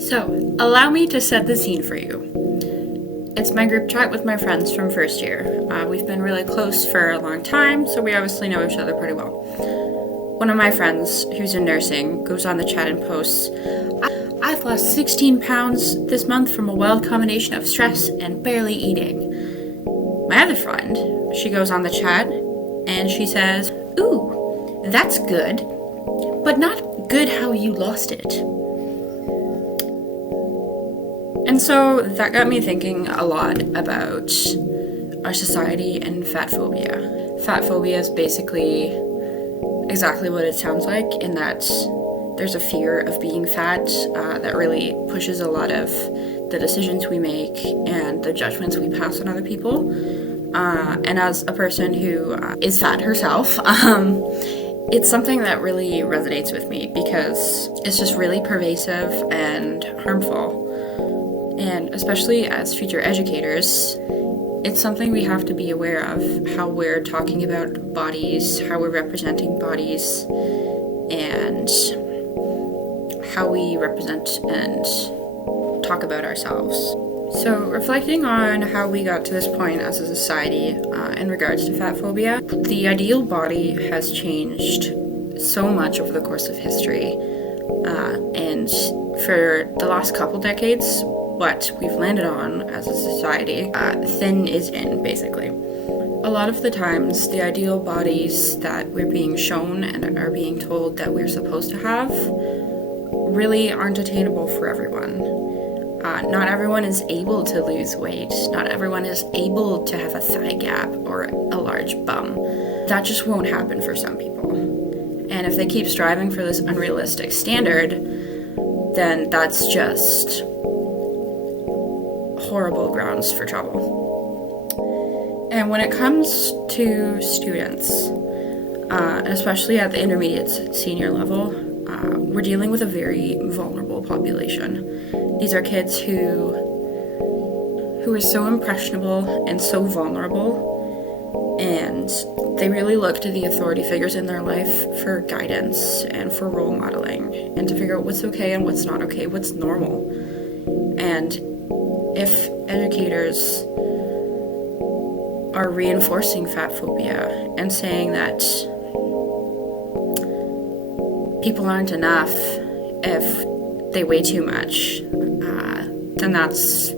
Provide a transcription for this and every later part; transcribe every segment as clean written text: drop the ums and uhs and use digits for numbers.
So, allow me to set the scene for you. It's my group chat with my friends from first year. We've been really close for a long time, so we obviously know each other pretty well. One of my friends, who's in nursing, goes on the chat and posts, I've lost 16 pounds this month from a wild combination of stress and barely eating. My other friend, she goes on the chat and she says, ooh, that's good, but not good how you lost it. And so that got me thinking a lot about our society and fat phobia. Fat phobia is basically exactly what it sounds like, in that there's a fear of being fat that really pushes a lot of the decisions we make and the judgments we pass on other people. And as a person who is fat herself, it's something that really resonates with me because it's just really pervasive and harmful. And especially as future educators, it's something we have to be aware of, how we're talking about bodies, how we're representing bodies, and how we represent and talk about ourselves. So, reflecting on how we got to this point as a society in regards to fat phobia, the ideal body has changed so much over the course of history. And for the last couple decades, what we've landed on as a society, thin is in, basically. A lot of the times, the ideal bodies that we're being shown and are being told that we're supposed to have really aren't attainable for everyone. Not everyone is able to lose weight. Not everyone is able to have a thigh gap or a large bum. That just won't happen for some people. And if they keep striving for this unrealistic standard, then that's just horrible grounds for trouble. And when it comes to students, especially at the intermediate senior level, we're dealing with a very vulnerable population. These are kids who are so impressionable and so vulnerable, and they really look to the authority figures in their life for guidance and for role modeling and to figure out what's okay and what's not okay, what's normal. And if educators are reinforcing fat phobia and saying that people aren't enough if they weigh too much, then that's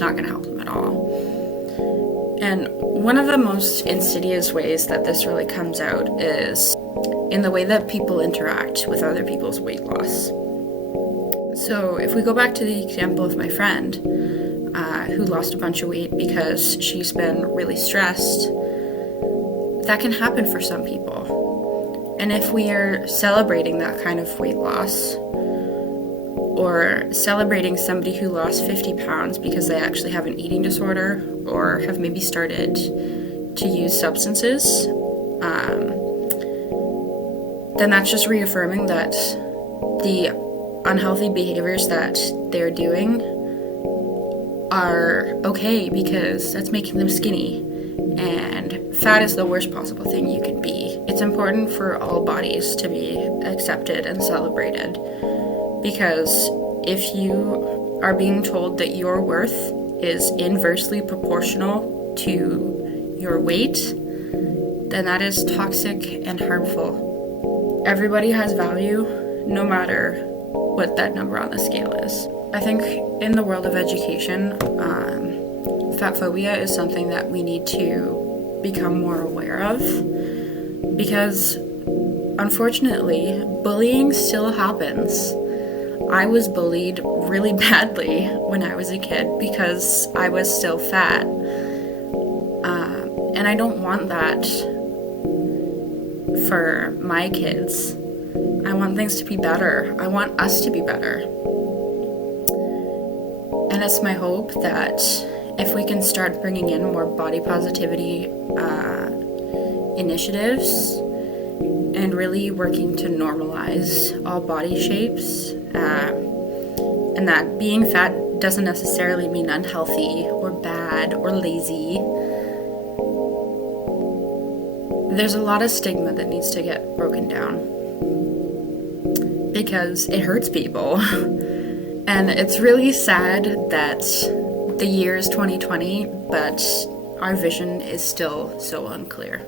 not going to help them at all. And one of the most insidious ways that this really comes out is in the way that people interact with other people's weight loss. So if we go back to the example of my friend who lost a bunch of weight because she's been really stressed, that can happen for some people. And if we are celebrating that kind of weight loss, or celebrating somebody who lost 50 pounds because they actually have an eating disorder or have maybe started to use substances, then that's just reaffirming that the unhealthy behaviors that they're doing are okay because that's making them skinny. And fat is the worst possible thing you can be. It's important for all bodies to be accepted and celebrated, because if you are being told that your worth is inversely proportional to your weight, then that is toxic and harmful. Everybody has value, no matter what that number on the scale is. I think in the world of education, fat phobia is something that we need to become more aware of, because unfortunately, bullying still happens. I was bullied really badly when I was a kid because I was still fat. And I don't want that for my kids. I want things to be better. I want us to be better. And it's my hope that if we can start bringing in more body positivity initiatives and really working to normalize all body shapes, and that being fat doesn't necessarily mean unhealthy or bad or lazy. There's a lot of stigma that needs to get broken down because it hurts people. And it's really sad that the year is 2020, but our vision is still so unclear.